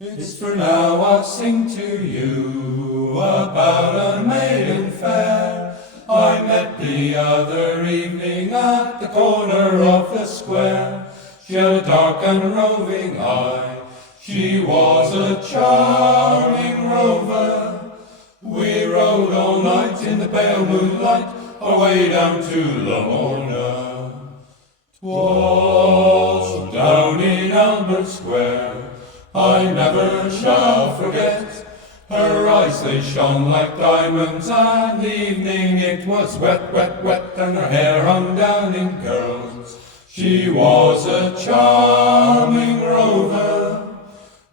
It's for now I'll sing to you about a maiden fair I met the other evening at the corner of the square. She had a dark and roving eye, she was a charming rover. We rode all night in the pale moonlight, our way down to Lamorna. 'Twas down in Albert Square, I never shall forget. Her eyes they shone like diamonds, and the evening it was wet, wet, wet, and her hair hung down in curls. She was a charming rover.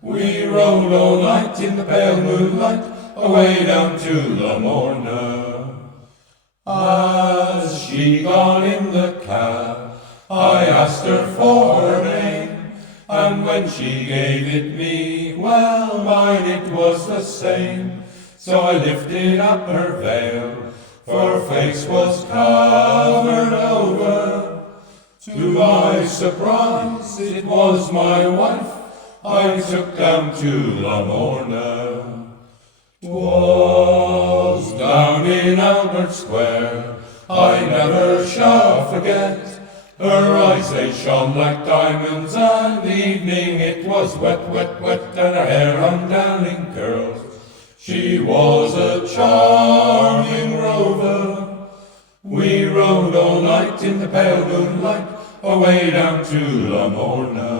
We rode all night in the pale moonlight, away down to Lamorna. As she got in the cab, I asked her for her name, and when she gave it me, well, mine it was the same. So I lifted up her veil, for her face was covered over. To my surprise, it was my wife I took down to Lamorna. 'Twas down in Albert Square, I never shall forget. Her eyes they shone like diamonds, and the evening it was wet, wet, wet, and her hair hung down in curls. She was a charming rover. We rode all night in the pale moonlight, away down to Lamorna.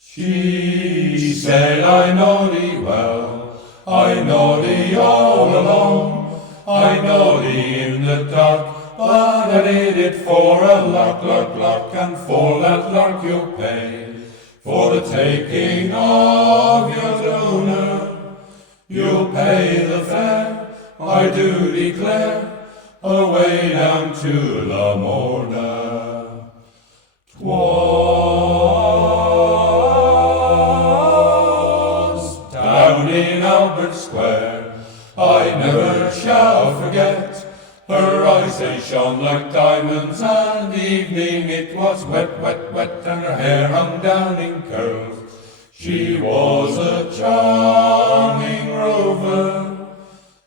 She said, I know thee well, I know thee all along, I know thee in the dark, but I did it for a lark, lark, lark, and for that lark you'll pay. For the taking of your donor, you'll pay the fare, I do declare, away down to Lamorna. 'Twas down in Albert Square, I never shall forget. Her eyes they shone like diamonds, and the evening it was wet, wet, wet, and her hair hung down in curls. She was a charming rover.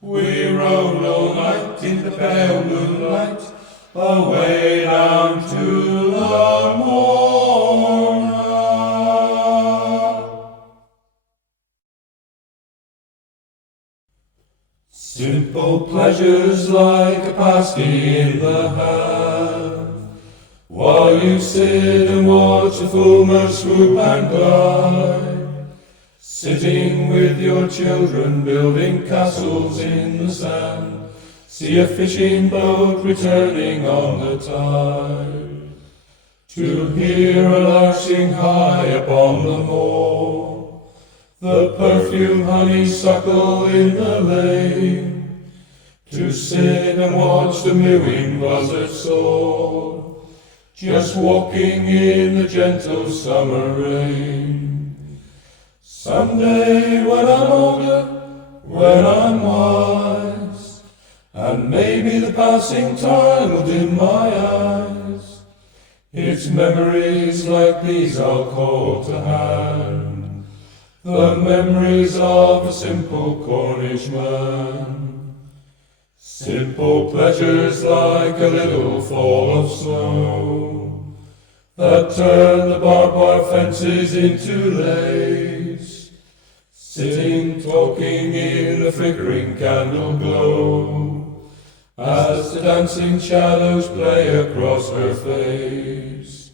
We rode all night in the pale moonlight, away down to Lamorna. Simple pleasures like a pasty in the hand, while you sit and watch the fulmar swoop and glide, sitting with your children building castles in the sand, see a fishing boat returning on the tide, to hear a lark sing high upon the moor, the perfume honeysuckle in the lane, to sit and watch the mewing buzzard soar, just walking in the gentle summer rain. Someday when I'm older, when I'm wise, and maybe the passing time will dim my eyes, it's memories like these I'll call to hand, the memories of a simple Cornish man. Simple pleasures like a little fall of snow, that turn the barbed wire fences into lace, sitting talking in a flickering candle glow, as the dancing shadows play across her face,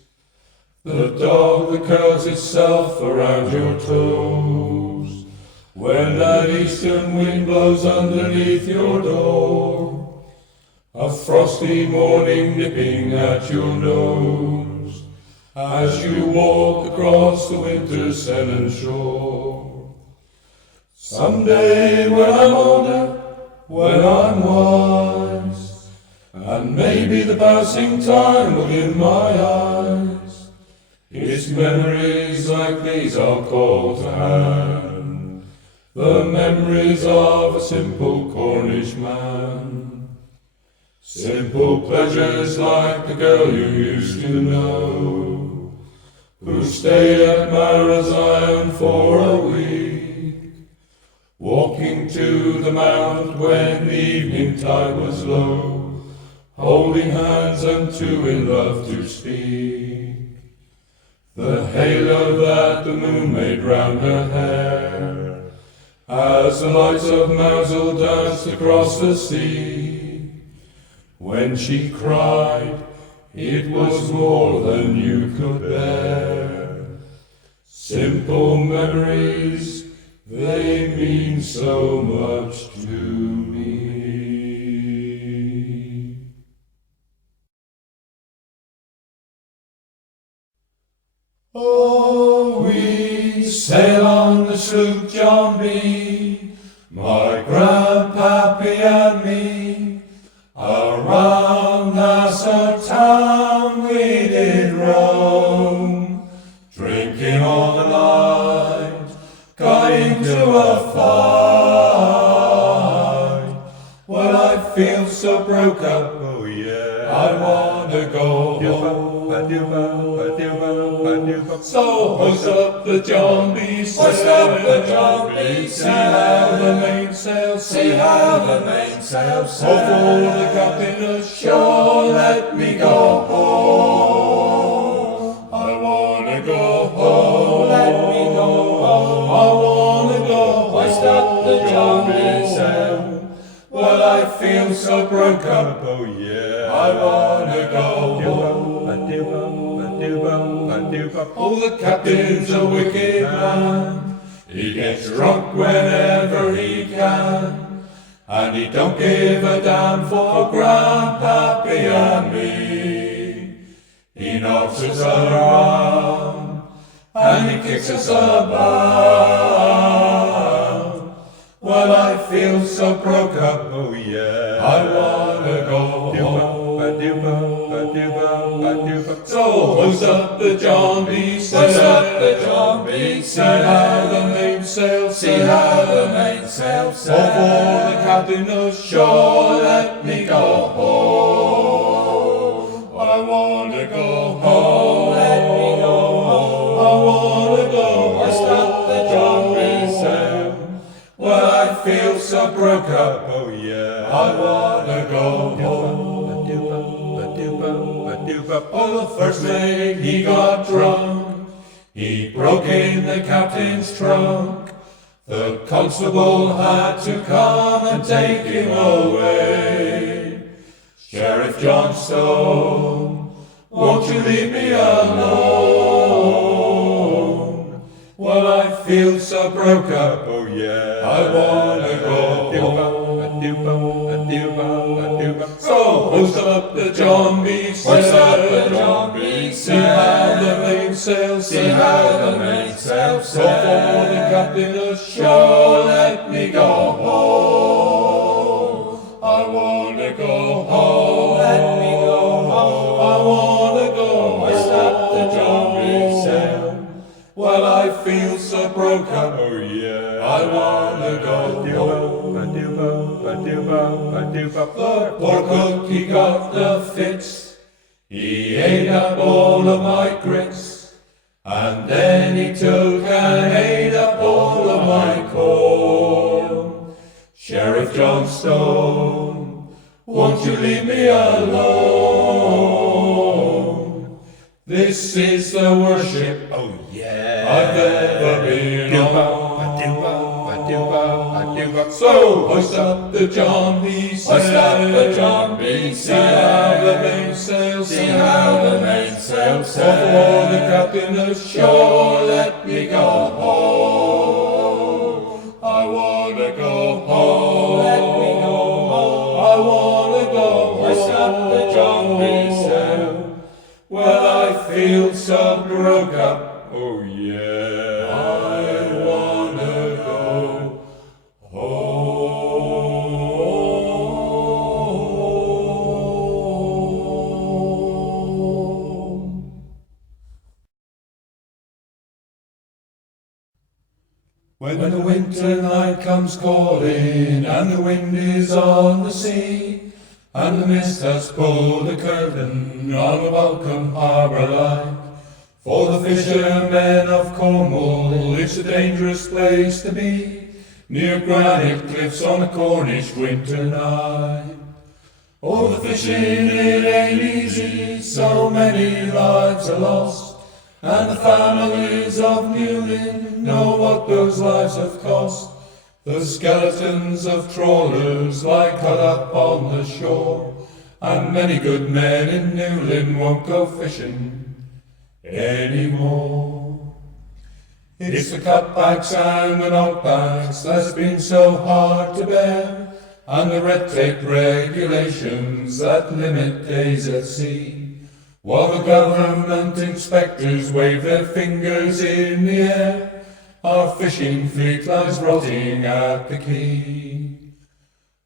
the dog that curls itself around your toes, when that eastern wind blows underneath your door, a frosty morning nipping at your nose, as you walk across the winter's Severn shore. Someday when I'm older, when I'm wise, and maybe the passing time will dim my eyes, it's memories like these I'll call to hand, the memories of a simple Cornish man. Simple pleasures like the girl you used to know, who stayed at Marazion for a walking to the mount when the evening tide was low, holding hands and two in love to speak. The halo that the moon made round her hair, as the lights of Mousel danced across the sea. When she cried, it was more than you could bear. Simple memories, they mean so much to me. Oh, we sail on the sloop John B, my grandpappy and me. Around Nassau town we did roam, drinking all the night, got into a fight. Well, I feel so broke up, oh yeah, I wanna go home. So hoist up the John B. sail, hoist up the John B. sail, see how the mainsail, see how the mainsail sail. Oh, for the captain ashore, let me go home. I wanna go home, let me go home. I wanna go home. Hoist up the John B. sail. Well, I feel so broke up, oh yeah, I wanna go home. Oh, the captain's a wicked man, he gets drunk whenever he can, and he don't give a damn for grandpappy and me. He knocks us around, and he kicks us about. Well, I feel so broke up, oh yeah, I wanna go home. So hoist up the John B. sail, hoist up the John B. sail, see how the mainsail, see how the mainsail sail. Oh, for the captain ashore, let me go home. I wanna go home, let me go home. I wanna go home. Hoist up the John B. sail. Well, I feel so broke up, oh yeah, I wanna go home. Oh, the first mate, he got drunk, he broke in the captain's trunk. The constable had to come and take him away. Sheriff Johnstone, won't you leave me alone? Well, I feel so broke up, oh yeah, I wanna go home. So hoist up the John B. sail, hoist up the John B. sail, see how the mainsail, see how the mainsail sail. Oh, for the captain ashore, let me go home. I wanna go home, let me go home. I wanna go home. Hoist up the John B. sail. Well, I feel so broke up, oh yeah, I wanna go home. The poor cook, he got the fits, he ate up all of my grits, and then he took and ate up all of my corn. Sheriff Johnstone, won't you leave me alone? This is the worship, oh yeah, I've ever been on. So hoist up the John B. sail, hoist up the John B. sail, see how the mainsail, see how the mainsail sail. Oh, for the captain ashore, let me go home. I wanna go home, let me go home. I wanna go home. Hoist up the John B. sail. Well, I feel so broke up, oh yeah, I wanna go home. When the winter night comes calling, and the wind is on the sea, and the mist has pulled the curtain on the welcome harbour light, for the fishermen of Cornwall, it's a dangerous place to be. near granite cliffs on a Cornish winter night. Oh, the fishing it ain't easy, so many lives are lost, and the families of Newlyn know what those lives have cost. The skeletons of trawlers lie cut up on the shore, and many good men in Newlyn won't go fishing anymore. It's the cutbacks and the knockbacks that's been so hard to bear, and the red tape regulations that limit days at sea, while the government inspectors wave their fingers in the air. Our fishing fleet lies rotting at the quay.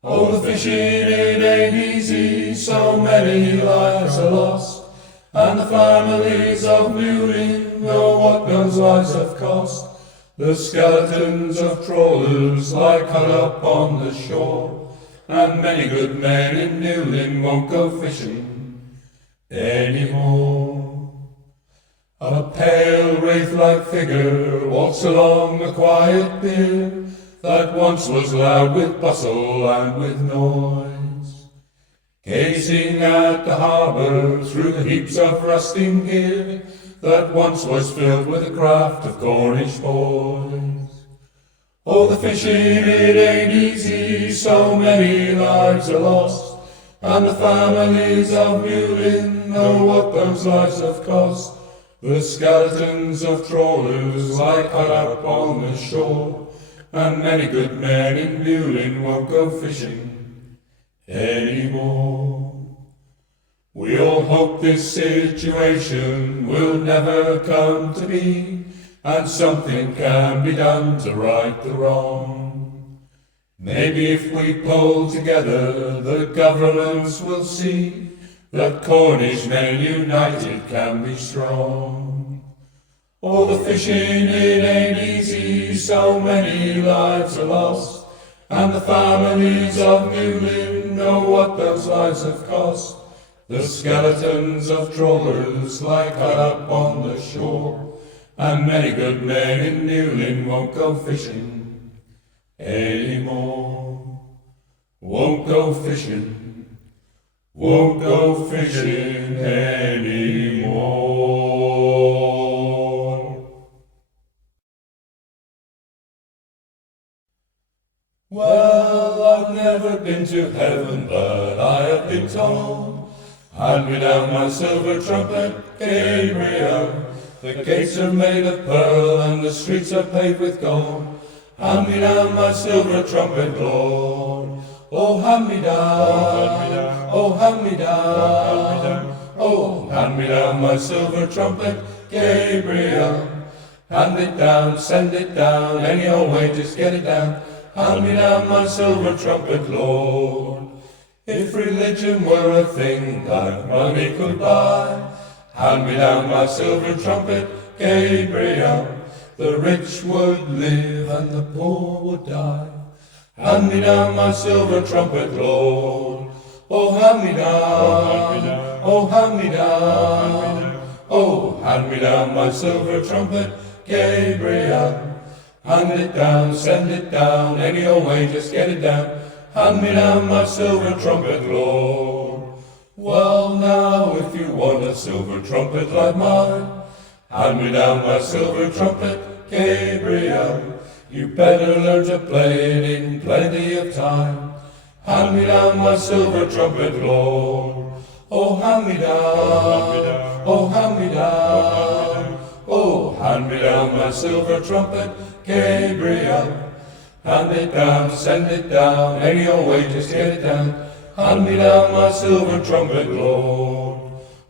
Oh, the fishing it ain't easy, so many lives are lost, and the families of Newlyn know what those lives have cost. The skeletons of trawlers lie cut up on the shore, and many good men in Newlyn won't go fishing anymore. A pale wraith-like figure walks along the quiet pier that once was loud with bustle and with noise, gazing at the harbour through the heaps of rusting gear that once was filled with the craft of Cornish boys. Oh, the fishing it ain't easy, so many lives are lost, and the families of Newlyn know what those lives have cost. The skeletons of trawlers lie cut up on the shore, and many good men in Newlyn won't go fishing anymore. We all hope this situation will never come to be, and something can be done to right the wrong. Maybe if we pull together, the governments will see that Cornish men united can be strong. Oh, the fishing it ain't easy, so many lives are lost, and the families of Newlyn know what those lives have cost. The skeletons of trawlers lie cut up on the shore, and many good men in Newlyn won't go fishing anymore. Won't go fishing. Won't go fishing anymore. Well, I've never been to heaven, but I have been told, hand me down my silver trumpet, Gabriel. The gates are made of pearl and the streets are paved with gold. Hand me down my silver trumpet, Lord. Oh, hand me down, oh, hand me down, oh, hand me down my silver trumpet, Gabriel. Hand it down, send it down, any old way, just get it down. Hand me down my silver trumpet, Lord. If religion were a thing that money could buy, hand me down my silver trumpet, Gabriel. The rich would live and the poor would die. Hand me down my silver trumpet, Lord. Oh, hand me down, oh, hand me down, oh, hand me down my silver trumpet, Gabriel. Hand it down, send it down, any old way, just get it down. Hand me down my silver trumpet, Lord. Well, now, if you want a silver trumpet like mine, hand me down my silver trumpet, Gabriel. You better learn to play it in plenty of time. Hand me down my silver trumpet, Lord. Oh, hand me down, oh, hand me down, oh, hand me down my silver trumpet, Gabriel. Hand it down, send it down, any old way, just get it down. Hand me down my silver trumpet, Lord.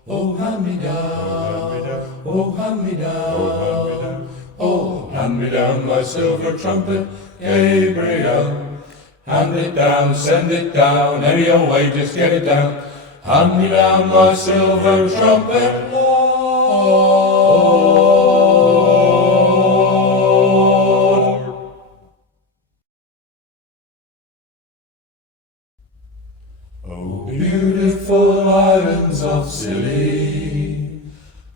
Oh, hand me down, oh, hand me down, oh, hand me down my silver trumpet, Gabriel. Hand it down, send it down, any old way, just get it down. Hand me down my silver trumpet, Lord. Oh, beautiful islands of Scilly,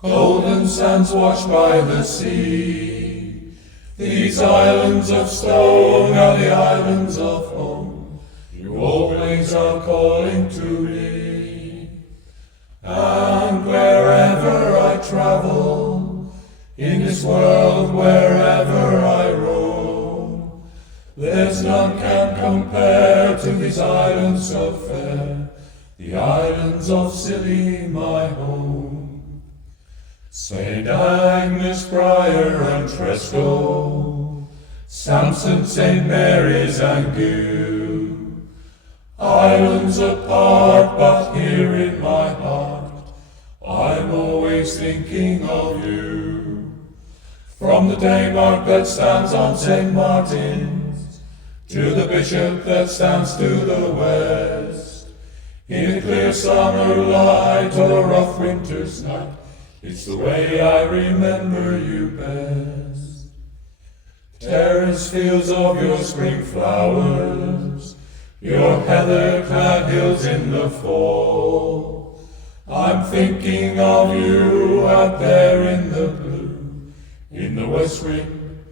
golden sands washed by the sea, These islands of stone are the islands of home. You always are calling to me. And wherever I travel, in this world wherever I roam, there's none can compare to these islands so fair, the islands of Scilly, my home. St. Agnes, Briar and Tresco, Samson, St. Mary's and Gew, islands apart, but here in my heart, I'm always thinking of you. From the Daymark that stands on St. Martin's, to the bishop that stands to the west, in a clear summer light or a rough winter's night, it's the way I remember you best. Terrace fields of your spring flowers, your heather-clad hills in the fall, I'm thinking of you out there in the blue, in the west wind,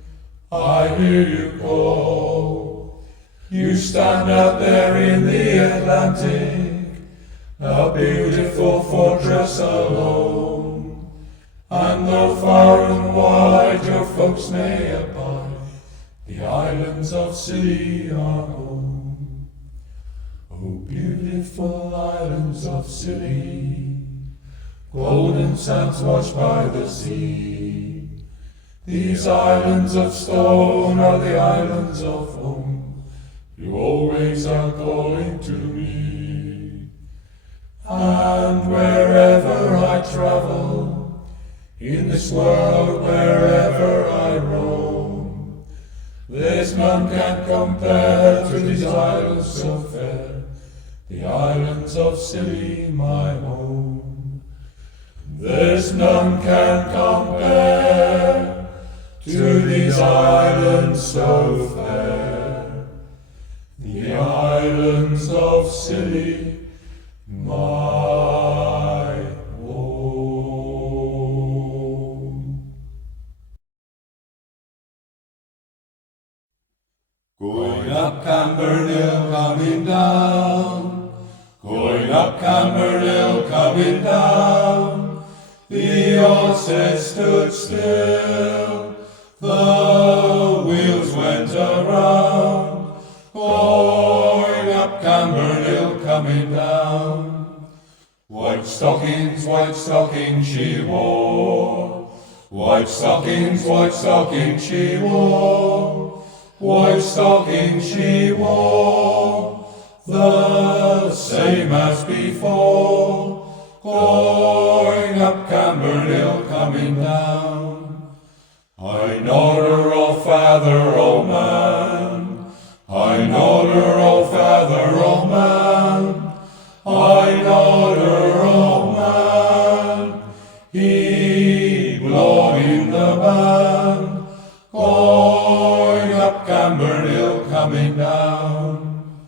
I hear you call. You stand out there in the Atlantic, a beautiful fortress alone. And though far and wide your folks may abide, the islands of Scilly are home. Oh, beautiful islands of Scilly, golden sands washed by the sea. These islands of stone are the islands of home. You always are calling to me. And wherever I travel, in this world wherever I roam, there's none can compare to these islands so fair, the islands of Scilly, my home. There's none can compare to these islands so fair, the islands of Scilly, my home. Going up Camborne Hill, coming down, going up Camborne Hill, coming down, the horses stood still, the wheels went around, going up Camborne Hill, coming down. White stockings she wore, white stockings she wore, white stockings she wore, the same as before, going up Camborne Hill, coming down. I knowed her, old father, old man, I knowed her, old father, old man, I knowed her, old man, he blowed in the band, going up Camborne Hill, coming down.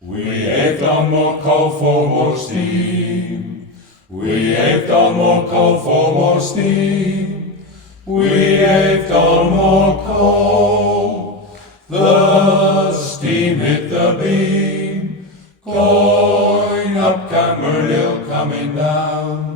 We aved on more coal for more steam, we aved on more coal for more steam, we aved on more coal, the steam hit the beam, going up Camborne Hill, coming down.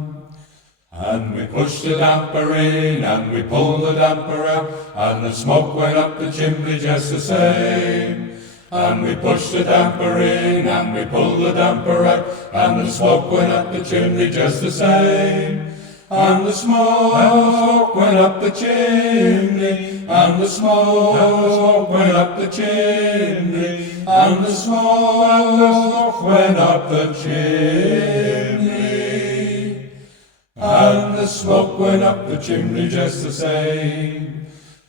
And we pushed the damper in, and we pulled the damper out, and the smoke went up the chimney just the same. And we pushed the damper in, and we pulled the damper out, and the smoke went up the chimney just the same. And the smoke went up the chimney, and the smoke went up the chimney, and the smoke went up the chimney, and the smoke went up the chimney just the same.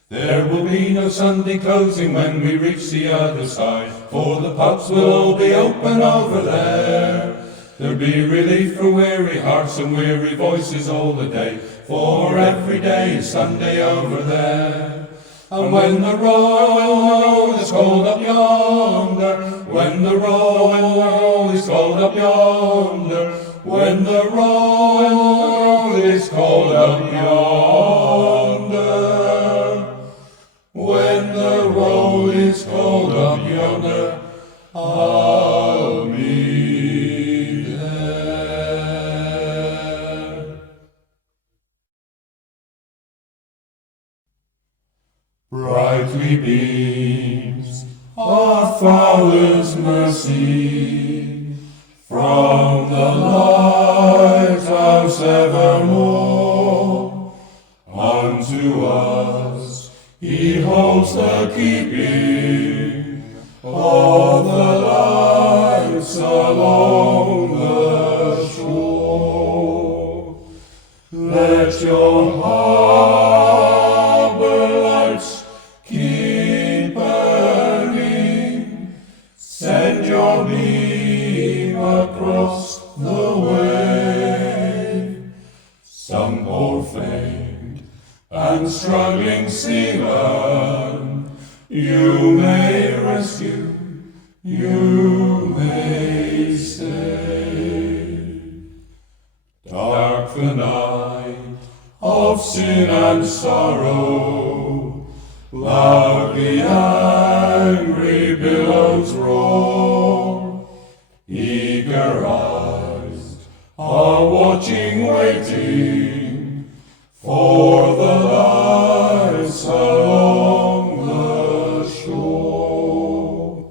There will be no Sunday closing when we reach the other side, for the pubs will all be open over there. There'll be relief for weary hearts and weary voices all the day, for every day is Sunday over there. And when the roll is called up yonder, when the roll is called up yonder, when the roll is called up yonder, when when the roll is called up yonder, I'll be there. Brightly beams our Father's mercy from the lighthouse evermore. Unto us He holds the keeping of the lights along the shore. Let your harbour lights keep burning, send your beam across the wave. Some poor faint and struggling seaman you may rescue, you may save. Dark the night of sin and sorrow, loudly angry billows roar. Eager eyes are watching, waiting for the lights along the shore.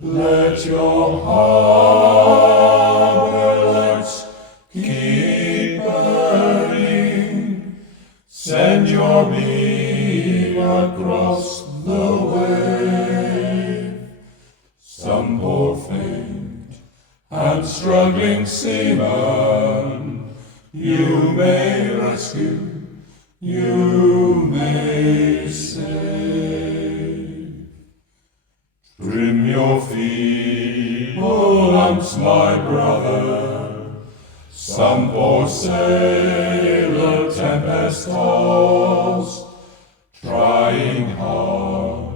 Let your harbour lights keep burning, send your beam across the wave. Some poor faint and struggling seaman you may rescue, you may save. Trim your feeble lamps, my brother, some poor sailor tempest tossed, trying hard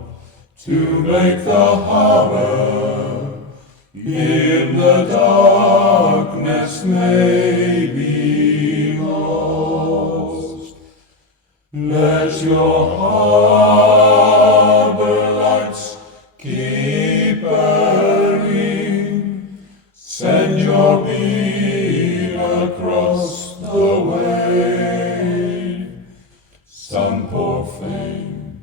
to make the harbour in the darkness may be lost. Let your harbour lights keep burning, send your beam across the wave. Some poor faint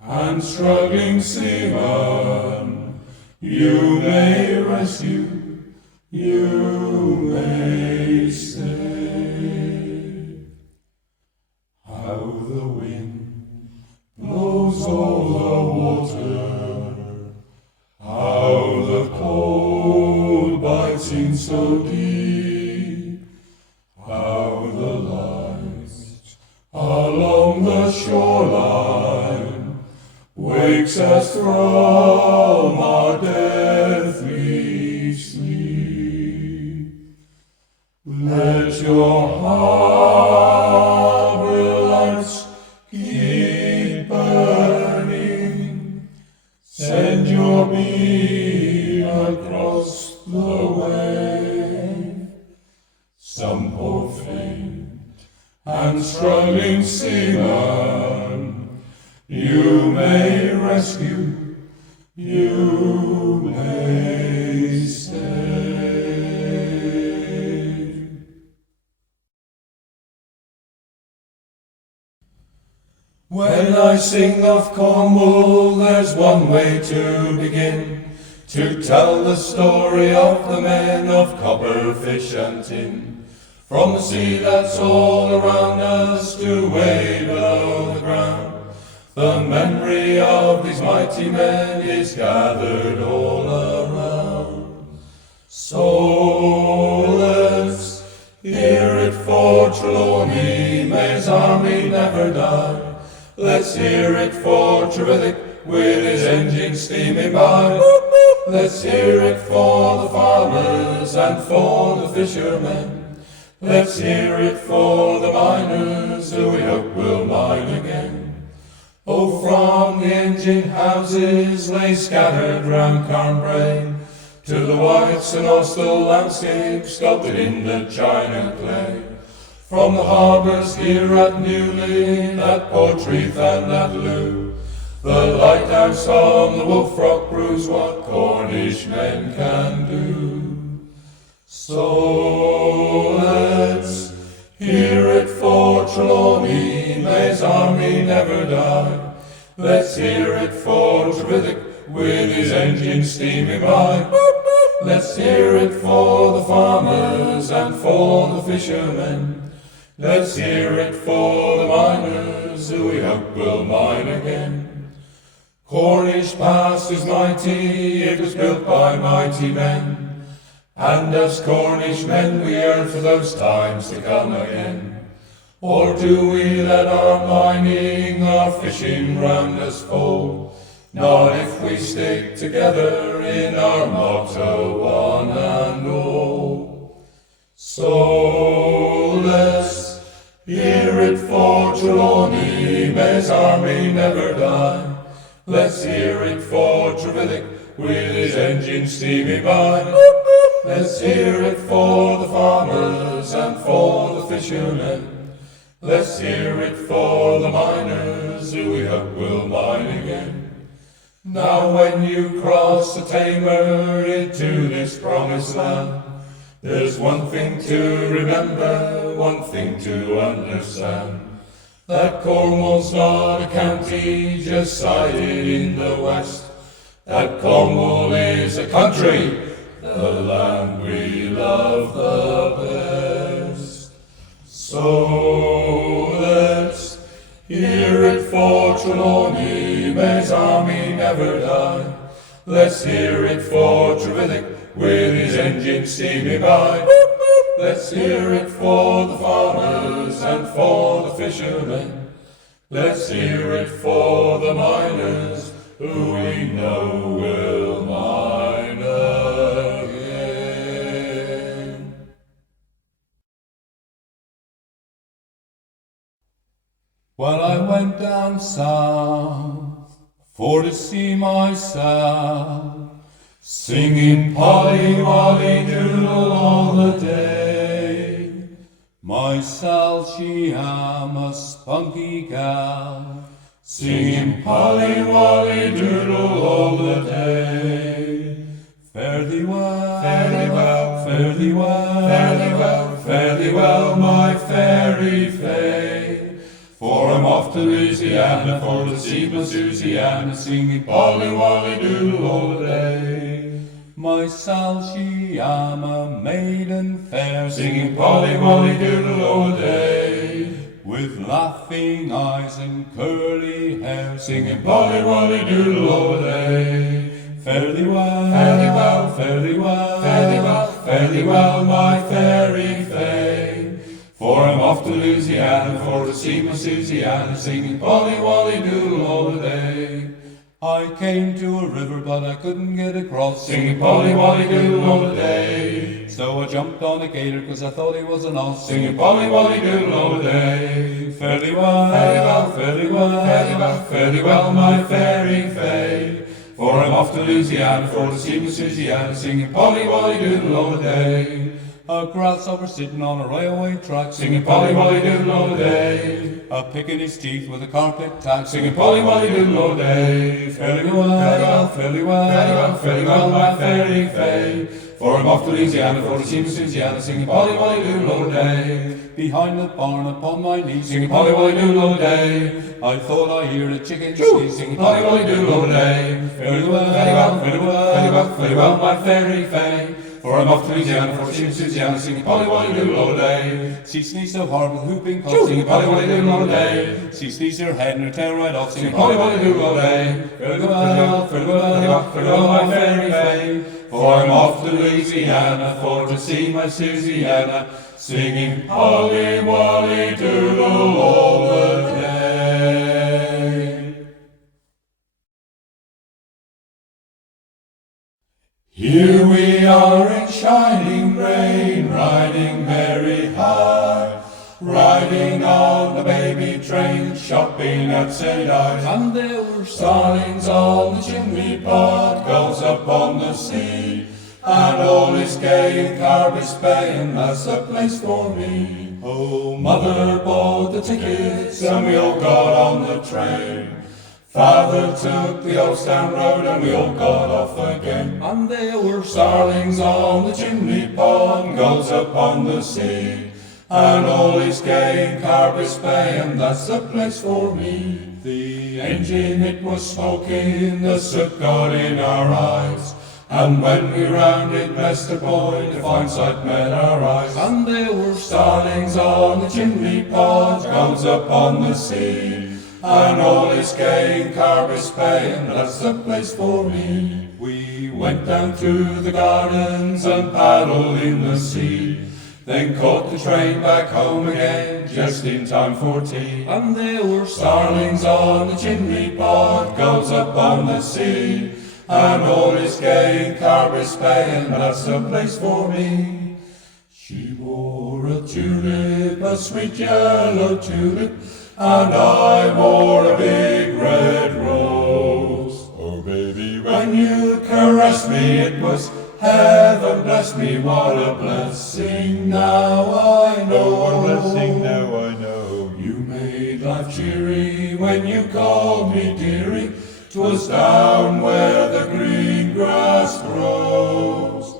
and struggling seaman you may rescue, you may save. How the wind blows all the water, how the cold bites in so deep, how the lights along the shoreline wakes us from our deathly sleep. Let your harbour lights keep burning, send your beam across the wave. Some poor faint and struggling seaman you may rescue, you may save. When I sing of Cornwall, there's one way to begin, to tell the story of the men of copper, fish and tin, from the sea that's all around us to way below the ground. The memory of these mighty men is gathered all around. So let's hear it for Trelawney, may his army never die. Let's hear it for Trevithick, with his engine steaming by. Let's hear it for the farmers and for the fishermen. Let's hear it for the miners who we hope will mine again. Oh, from the engine houses lay scattered round Camborne, to the white and austral landscape sculpted in the china clay. From the harbours here at Newlyn, at Portreath and at Loo, lighthouse on the Wolf Rock proves what Cornish men can do. So let's hear it for Trelawney, may his army never die. Let's hear it for Trevithick, with his engine steaming by. Let's hear it for the farmers and for the fishermen. Let's hear it for the miners who we hope will mine again. Cornish past is mighty, it was built by mighty men, and as Cornish men we yearn for those times to come again. Or do we let our mining, our fishing round us fold? Not if we stick together in our motto one and all. So let's hear it for Trelawney, may his army never die. Let's hear it for Trevithick, with his engine steaming by. Let's hear it for the farmers and for the fishermen. Let's hear it for the miners who we hope will mine again. Now when you cross the Tamar into this promised land, there's one thing to remember, one thing to understand, that Cornwall's not a county just sited in the west, that Cornwall is a country, the land we love the best. So let's hear it for Trelawney, may his army never die. Let's hear it for Trevithick, with his engine steaming by. Let's hear it for the farmers and for the fishermen. Let's hear it for the miners who we know will mine again. Well, I went down south for to see myself, singing Polly, Wally, Doodle all the day. Myself, she am a spunky gal, singing Polly, Wally, Doodle all the day. Fare thee well, fare thee well, fare thee well, fare thee well, fare thee well, my fairy fay. For I'm off to Louisiana for to see my Susiana, singing Polly, Wally, Doodle all the day. Myself, she am a maiden fair, singing Polly, Wally, Doodle all the day. With laughing eyes and curly hair, singing Polly, Wally, Doodle all the day. Fare thee well, fare thee well, fare thee well, fare thee well, fare thee well, my fairy fay. For I'm off to Louisiana for to see my Susiana, singing Polly, Wally, Doodle all the day. I came to a river but I couldn't get across, singing Polly, Wally, Doodle all the day. So I jumped on a gator cause I thought he was an oss, singing Polly, Wally, Doodle all the day. Fare thee well, fare thee well, fare thee well, fare thee well, fare thee well, my fairy fay. For I'm off to Louisiana for to see my Susiana, singing Polly, Wally, Doodle all the day. A grasshopper sitting on a railway track, singing Polly, Wally, Doodle all the day. A picking his teeth with a carpet tack, singing Polly, Wally, Doodle all the day. Fare thee well, fare thee well, fare thee well, fare thee well, fare thee well, my fairy fay. For I'm off to Louisiana for to see my Susiana, singing Polly, Wally, Doodle all the day. Behind the barn upon my knees, singing Polly, Wally, Doodle all the day. I thought I heard a chicken squeeze, singing Polly, Wally, Doodle all the day. Fare thee well, fare thee well, fare thee well, fare thee well, fare thee well, my fairy fay. For I'm off to Louisiana for to see my Susiana, singing Polly, Wally, Doodle all the day. She sneezed so hard with whooping cough, singing Polly, Wally, Doodle all the day. She sneezed her head and her tail right off, singing Polly, Wally, Doodle all the day. Fare thee well, fare thee well, fare thee well, my fairy fay. For I'm off to Louisiana for to see my Susiana, singing Polly, Wally, Doodle all the day. Here we are in shining rain, riding very high, riding on the baby train, shopping at St.Ives. And there were starlings on the chimney pot, gulls up on the sea, and all is gay in Carbis Bay, and that's the place for me. Oh, mother bought the tickets, and we all got on the train. Father took the old Stand Road and we all got off again. And there were starlings on the chimney pot, gulls upon the sea, and all is gay in Carbis Bay, and that's the place for me. The engine it was smoking, the soot got in our eyes, and when we rounded Leicester Point, a fine sight met our eyes. And there were starlings on the chimney pot, gulls upon the sea, and all is gay in Carbis Bay, and that's the place for me. We went down to the gardens and paddled in the sea, then caught the train back home again, just in time for tea. And there were starlings on the chimney pot, gulls upon the sea, and all is gay in Carbis Bay, and that's the place for me. She wore a tulip, a sweet yellow tulip, and I wore a big red rose. Oh baby, when you caressed me, it was heaven bless me, what a blessing now I know. What a blessing now I know. You made life cheery when you called me dearie. 'Twas down where the green grass grows.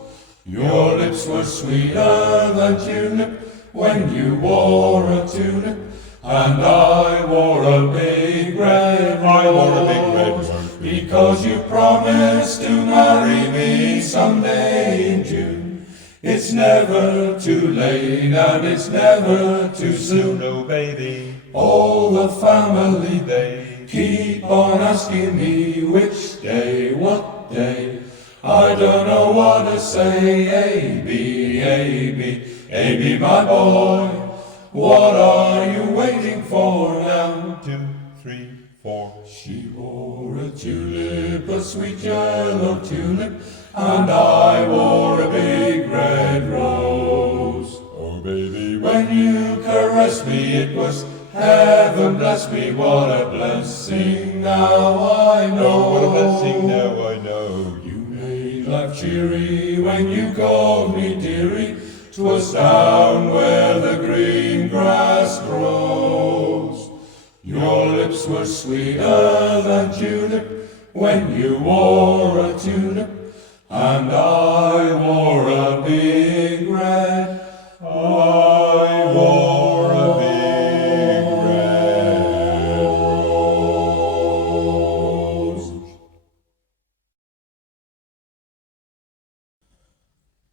Your lips were sweeter than tulip when you wore a tulip, and I wore a big red rose, because you promised to marry me someday in June. It's never too late and it's never too soon. No baby, all the family they keep on asking me which day, what day. I don't know what to say. A-B, A-B, A-B, my boy. What are you waiting for now? 2, 3, 4. She wore a tulip, a sweet yellow tulip, and I wore a big red rose. Oh baby, when you caressed me, it was heaven bless me, what a blessing now I know. What a blessing now I know. You made life cheery when you called me dearie. 'Twas down where the green grass grows. Your lips were sweeter than tulip when you wore a tulip, and I wore a big red. I wore a big red rose.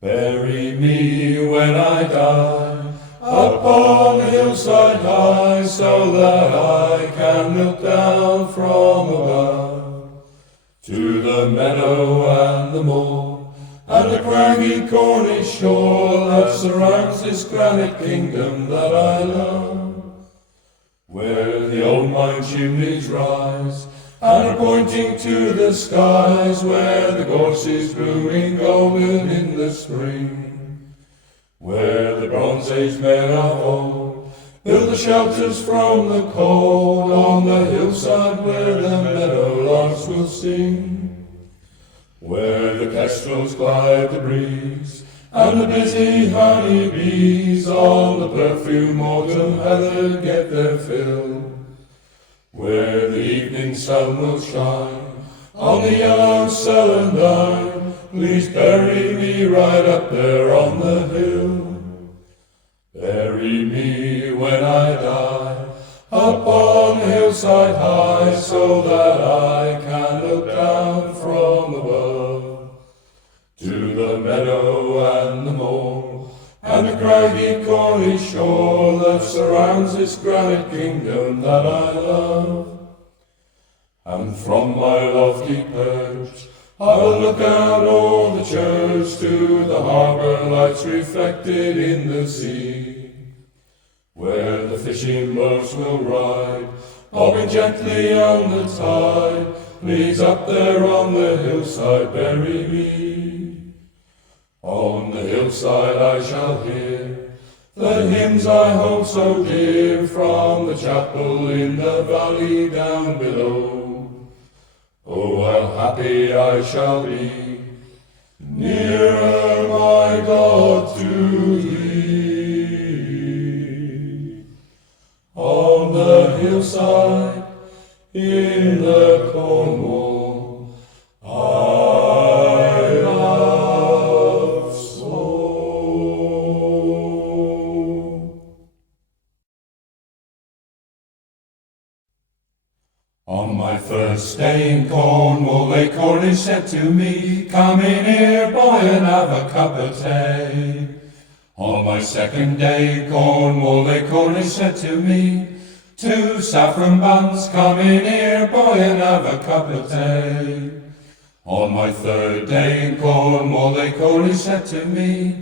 Bury me when I die upon the hillside high, so that I can look down from above to the meadow and the moor and the craggy Cornish shore that surrounds this granite kingdom that I love, where the old mine chimneys rise and are pointing to the skies, where the gorse is blooming golden in the spring, where the Bronze Age men of old built the shelters from the cold, on the hillside where the meadow larks will sing, where the kestrels glide the breeze and the busy honey bees on the perfume autumn heather get their fill, where the evening sun will shine on the yellow celandine. Please bury me right up there on the hill. Bury me when I die up on the hillside high, so that I can look down from above to the meadow and the moor and the craggy Cornish shore that surrounds this granite kingdom that I love. And from my lofty perch I will look out o'er the church to the harbour lights reflected in the sea, where the fishing boats will ride, bobbing gently on the tide. Please up there on the hillside bury me. On the hillside I shall hear the hymns I hold so dear from the chapel in the valley down below. Oh, how happy I shall be, nearer, my God, to Thee. 'Thee. On the hillside in the Cornwall I love so. On my first day in Cornwall, a Cornish said to me, "Come in here, boy, and have a cup of tea." On my second day in Cornwall, a Cornish said to me, "Two saffron buns, come in here, boy, and have a cup of tea." On my third day in Cornwall, a Cornish said to me,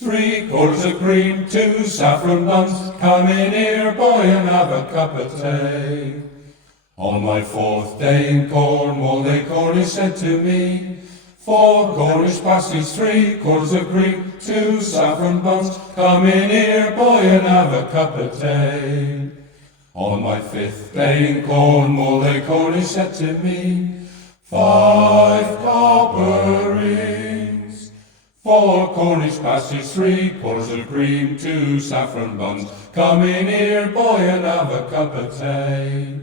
"3/4 of cream, two saffron buns, come in here, boy, and have a cup of tea." On my fourth day in Cornwall, a Cornish said to me, "4 Cornish pasties, 3/4 of cream, two saffron buns, come in here, boy, and have a cup of tea." On my fifth day in Cornwall, a Cornish said to me, "5 copper rings, 4 Cornish pasties, 3/4 of cream, two saffron buns, come in here, boy, and have a cup of tea."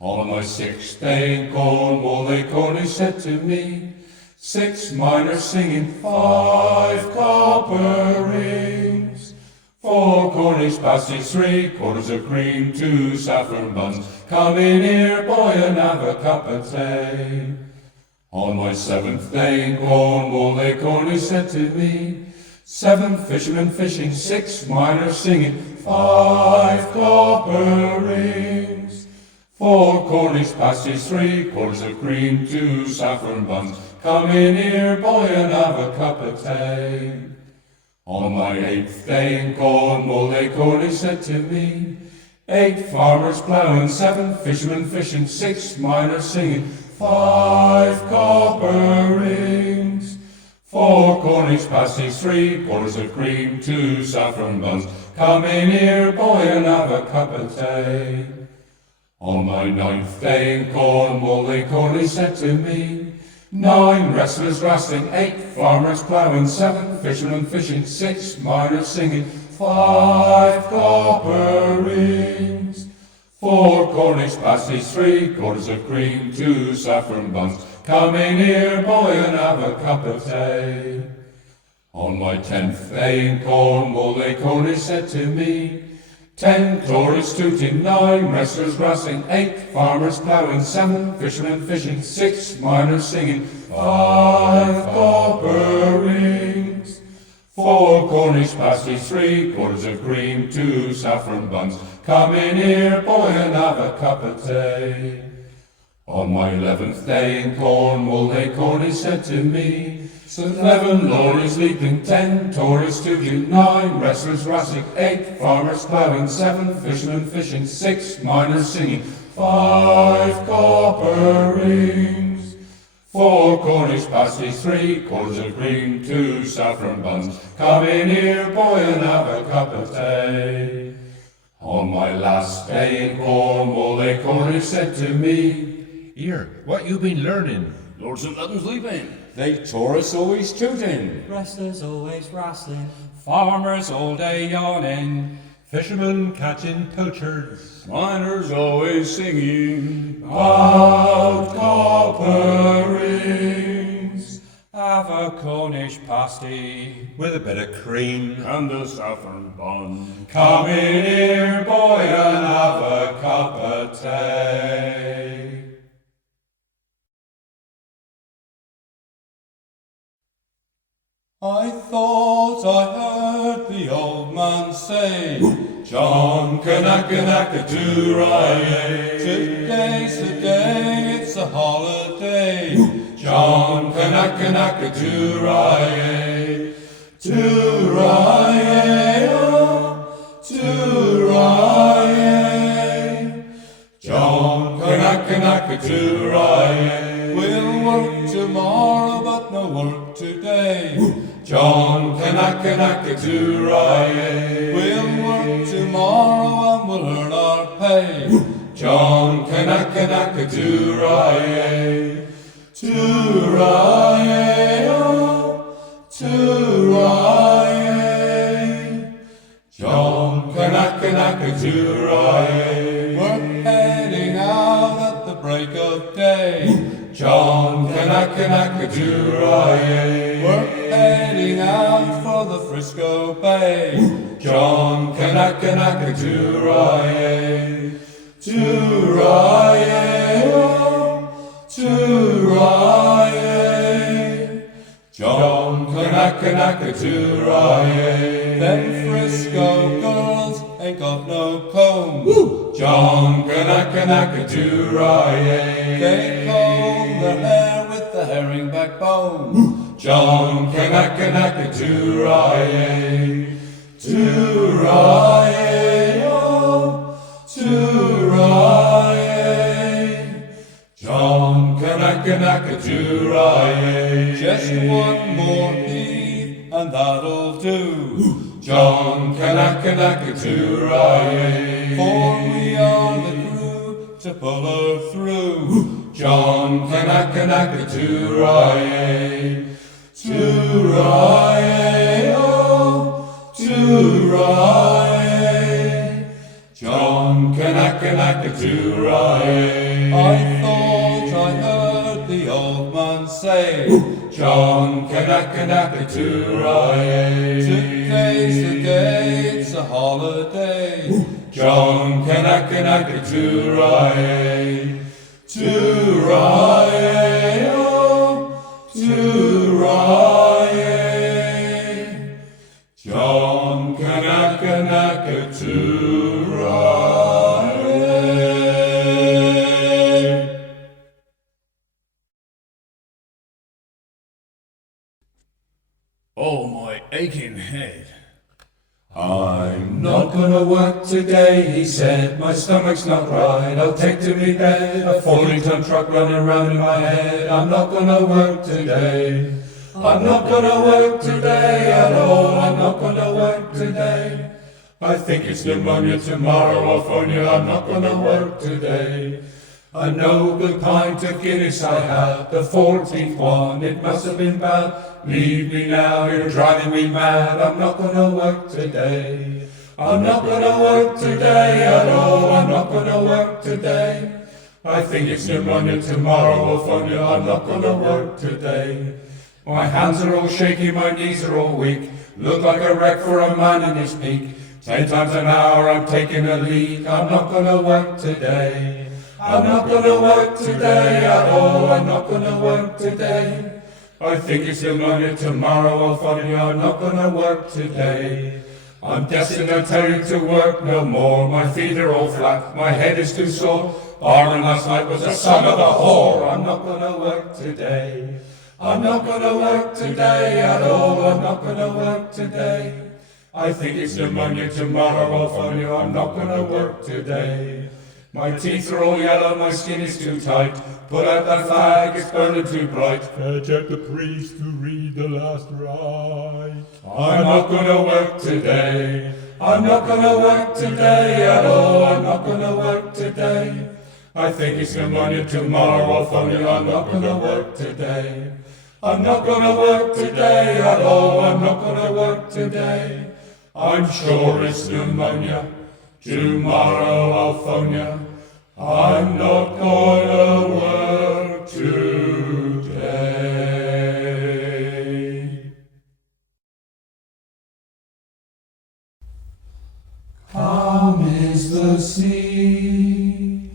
On my sixth day in Cornwall, a Cornish said to me, "6 miners singing, 5 copper rings, 4 Cornish pasties, 3/4 of cream, two saffron buns, come in here, boy, and have a cup of tea." On my seventh day in Cornwall, a Cornish said to me, "7 fishermen fishing, 6 miners singing, 5 copper rings, 4 Cornish pasties, 3/4 of cream, two saffron buns, come in here, boy, and have a cup of tea." On my eighth day in Cornwall, a Cornish said to me, "8 farmers ploughing, 7 fishermen fishing, 6 miners singing, 5 copper rings, 4 Cornish pasties, 3/4 of cream, two saffron buns, come in here, boy, and have a cup of tea." On my ninth day in Cornwall, a Cornish said to me, "9 wrestlers wrestling, 8 farmers ploughing, 7 fishermen fishing, 6 miners singing, 5 copper rings, 4 Cornish pasties, 3/4 of cream, two saffron buns, come in here, boy, and have a cup of tea." On my 10th day in Cornwall, a Cornish said to me, "10 Tories tooting, 9 wrestlers wrestling, 8 farmers ploughing, 7 fishermen fishing, 6 miners singing, 5 copper rings, 4 Cornish pasties, 3/4 of cream, two saffron buns, come in here, boy, and have a cup of tea." On my 11th day in Cornwall, a Cornish said to me, "11 lorries leaping, 10 Tories tooting, 9 wrestlers wrestling, 8 farmers ploughing, 7 fishermen fishing, 6 miners singing, 5 copper rings, 4 Cornish pasties, 3/4 of cream, two saffron buns, come in here, boy, and have a cup of tea." On my last day in Cornwall, a Cornish said to me, "Here, what you been learning?" Lord St. Levin's leaping. "They Tories always tooting, Wrestlers always wrestling, Farmers all day yawning, Fishermen catching pilchards, Miners always singing. out copper rings, have a Cornish pasty. with a bit of cream. And a saffron bun. come in here, boy, and have a cup of tea." I thought I heard the old man say, John Kanaka to Rye, "Today's the day, it's a holiday." John Kanaka to Rye, to Rye, oh, to Rye. John Kanaka to Rye, We'll work tomorrow, but no work today. John Kanaka to Rye, We'll work tomorrow and we'll earn our pay. John Kanaka to Rye, to Rye, oh, to Rye. John Kanaka to Rye, We're heading out at John Kanaka do-ra-yay. We're heading out for the Frisco Bay. John Kanaka do-ra-yay. Do-ra-yay, oh, do-ra-yay. John Kanaka do-ra-yay. Them Frisco girls ain't got no comb. John Kanaka do-ra-yay. They comb their hair with the herring backbone. John Kanaka do-ra-yay. Do-ra-yay, oh, do-ra-yay. John Kanaka do-ra-yay. Just one more heave and that'll do. John Kanaka do-ra-yay. For we are the crew to pull her through. John Kanaka do-ra-yay. Do-ra-yay, oh, do-ra-yay. John Kanaka do-ra-yay. I thought I heard the old man say, John Kanaka do-ra-yay. today's the day, it's a holiday. John Kanaka do-ra-yay. Do-ra-yay, oh, do-ra-yay. John Kanaka do-ra-yay. Oh, my aching head. I'm not gonna work today, he said, my stomach's not right, I'll take to me bed, a 40-ton truck running round in my head. I'm not gonna work today, I'm not gonna work today at all, I'm not gonna work today. I think it's pneumonia tomorrow, I'll phone you, I'm not gonna work today. A noble pint of Guinness I had, the 14th one, it must have been bad. Leave me now, you're driving me mad, I'm not gonna work today. I'm not gonna work today at all, I'm not gonna work today. I think it's pneumonia tomorrow, I'll phone you, I'm not gonna work today. My hands are all shaky, my knees are all weak, look like a wreck for a man in his peak. 10 times an hour I'm taking a leak, I'm not gonna work today. I'm not gonna work today at all, I'm not gonna work today. I think it's pneumonia tomorrow, I'll phone you, I'm not gonna work today. I'm destined, I tell you, to work no more, my feet are all flat, my head is too sore. Barman last night was the son of a whore, I'm not gonna work today. I'm not gonna work today at all, I'm not gonna work today. I think it's pneumonia tomorrow, I'll phone you, I'm not gonna work today. My teeth are all yellow, my skin is too tight. Put out that flag, it's burning too bright. Fetch out the priest to read the last rite. I'm not gonna work today. I'm not gonna work today at all. I'm not gonna work today. I think it's pneumonia tomorrow, I'll phone you, I'm not gonna work today. I'm not gonna work today at all. I'm not gonna work today. I'm sure it's pneumonia. Tomorrow I'll phone ya. I'm not gonna work today. Calm is the sea,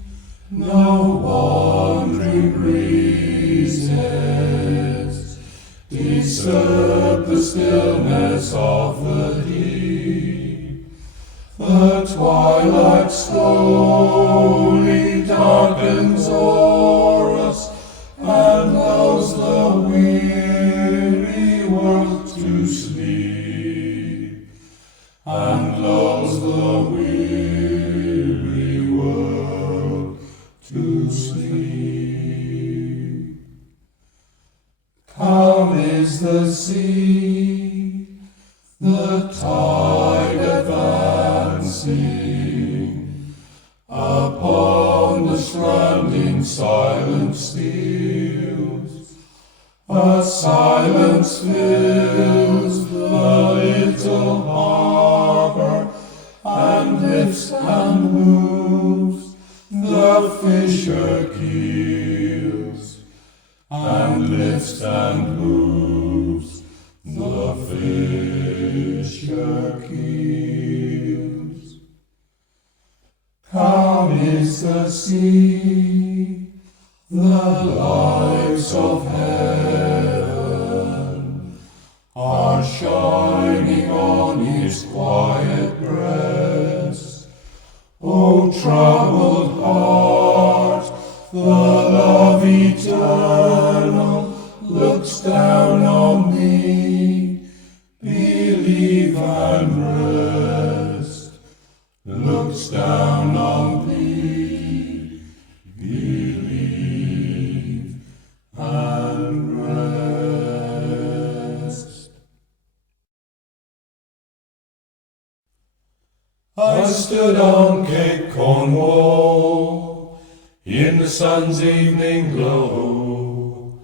no wandering breezes disturb the stillness of the deep. The twilight slowly darkens o'er us and lulls the weary world to sleep, and lulls the weary world to sleep. Calm is the sea, the tide advancing upon the stranding silent steels. A silence fills the little harbour and lifts and moves the fisher keels, and lifts and moves the fisher keels. Calm is the sea, the lights of heaven are shining on his quiet breast. O troubled heart, the love eternal looks down on thee. Believe and rest, looks down on thee. Believe and rest. I stood on Cape Cornwall in the sun's evening glow,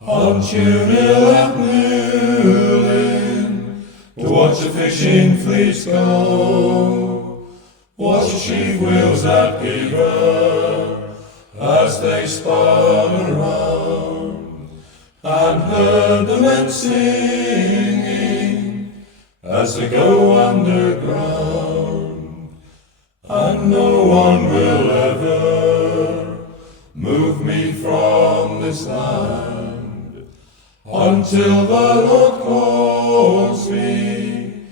on Brunel at Newlyn, to watch the fishing fleets go, watch the sheep wheels at Harbour as they spun around, and heard the men singing as they go underground. And no one will ever move me from this land until the Lord calls me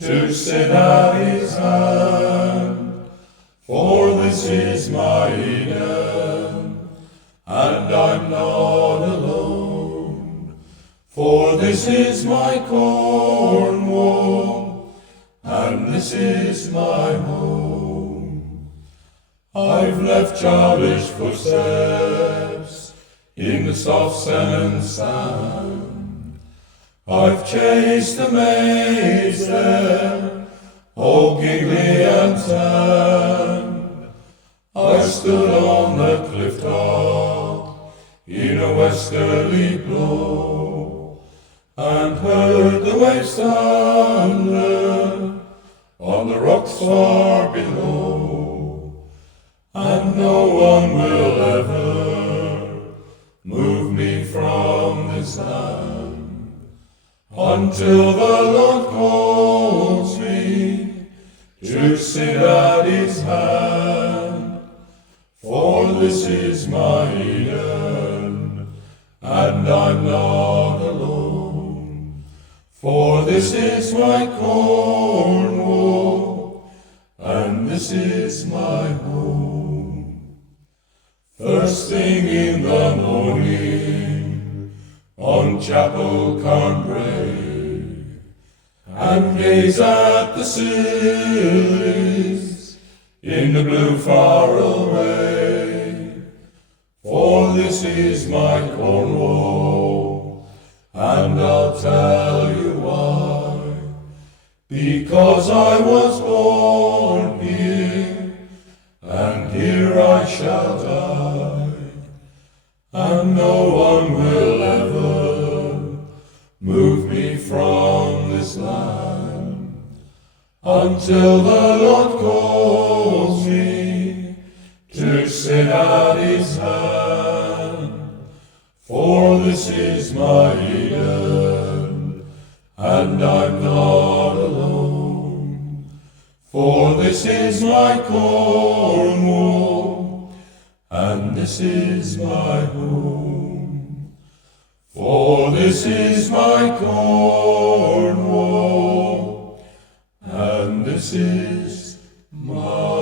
to sit at his hand. For this is my Eden, and I'm not alone. For this is my Cornwall, and this is my home. I've left childish footsteps in the soft sand and sand. I've chased the maids there, all giggly and tan. I stood on the cliff top in a westerly blow, and heard the waves thunder on the rocks far below. And no one will ever move me from this land until the Lord calls me to sit at his hand. For this is my Eden, and I'm not alone. For this is my Cornwall, and this is my home. First thing in the morning, on chapel Camborne, and gaze at the Scillies in the blue far away. For this is my Cornwall, and I'll tell you why. Because I was born here, and here I shall die. And no one will ever move me from this land until the Lord calls me to sit at his hand. For this is my Eden, and I'm not alone. For this is my Cornwall, and this is my home. For this is my Cornwall, and this is my